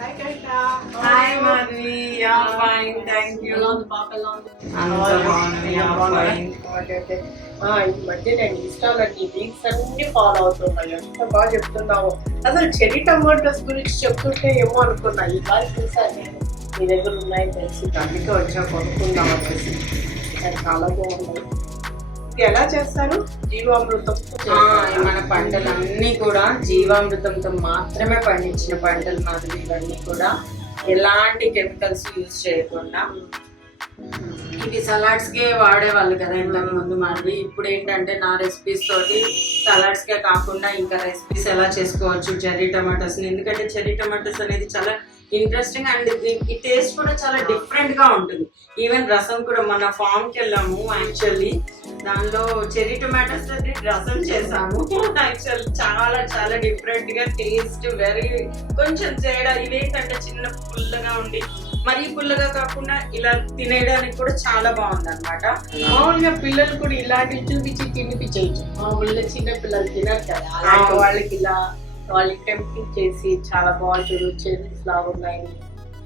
Hi Kaita. Hi Madhvi, yeah fine, thank you. Hello, Papa. Hello. Yeah fine. Okay. ఈ మధ్య నేను ఇన్స్టాలో నీ రీల్స్ అన్ని ఫాలో అవుతున్నాను. ఎంత బాగా చెప్తున్నావు. అసలు చెరీ టమాటోస్ గురించి చెప్తుంటే ఏమో అనుకున్నా. ఈ బాగా చూసాను నేను. మీ దగ్గర ఉన్నాయి తెలిసి అందుకే వచ్చా కొనుక్కుందాం అనేసి. అది చాలా బాగున్నాయి. ఇది ఎలా చేస్తారు? జీవామృతంతో మన పంటలన్నీ కూడా జీవామృతంతో మాత్రమే పండించిన పంటలు మాదిరి ఇవన్నీ కూడా ఎలాంటి కెమికల్స్ యూజ్ చేయకుండా ఇవి సలాడ్స్ కే వాడేవాళ్ళు కదా ఇంతకు ముందు మాదిరి. ఇప్పుడు ఏంటంటే నా రెసిపీస్ తోటి సలాడ్స్ కే కాకుండా ఇంకా రెసిపీస్ ఎలా చేసుకోవచ్చు చెర్రీ టమాటోస్, ఎందుకంటే చెర్రీ టమాటోస్ అనేది చాలా ఇంట్రెస్టింగ్ అండ్ ఈ టేస్ట్ కూడా చాలా డిఫరెంట్ గా ఉంటుంది. ఈవెన్ రసం కూడా మన ఫామ్ కి వెళ్ళాము యాక్చువల్లీ, దానిలో చెర్రీ టొమాటోస్ రసం చేసాము. యాక్చువల్ చాలా చాలా డిఫరెంట్ గా టేస్ట్ వెరీ కొంచెం తేడా. ఇవేంటంటే చిన్న పుల్లగా ఉండి మరీ పుల్లగా కాకుండా ఇలా తినేయడానికి కూడా చాలా బాగుంది అనమాట. మామూలుగా పిల్లలు కూడా ఇలాంటివి చూపించి తినిపించవచ్చు. మామూలుగా చిన్న పిల్లలు తినరు కదా, అలాంటి వాళ్ళకి ఇలా వాళ్ళకి టెంప్టింగ్ చేసి చాలా బాగుంటుంది. చెరీస్ లాగా ఉన్నాయి,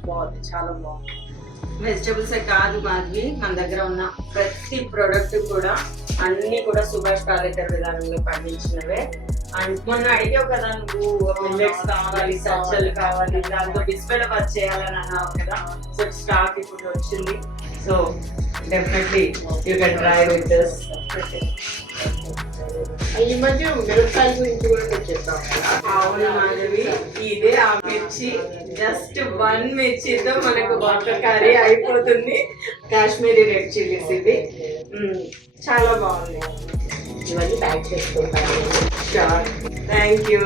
బాగుంది, చాలా బాగుంది. వెజిటబుల్సే కాదు మాధవి, మన దగ్గర ఉన్న ప్రతి ప్రోడక్ట్ కూడా అన్ని కూడా సుభాష్ పాలేకర్ విధానంలో పండించినవే. అండ్ మొన్న అడిగావు కదా నువ్వు మిల్లెట్స్ కావాలి, సజ్జలు కావాలి, దాంతో బిస్బెల్ వర్క్ చేయాలని అన్నావు కదా. సో స్టాక్ ఇప్పుడు వచ్చింది. So definitely you can try with this. ఈ మధ్య మిరపకాయ గురించి కూడా చెప్పేస్తాం. అవును మాధవి, ఇదే ఆ మిర్చి, జస్ట్ 1 మిర్చితో మనకు వాటర్ కర్రీ అయిపోతుంది. కాశ్మీరీ రెడ్ చిల్లీస్ ఇది చాలా బాగుంది. ఇవన్నీ ప్యాక్ చేసుకుంటాను. Sure, thank you.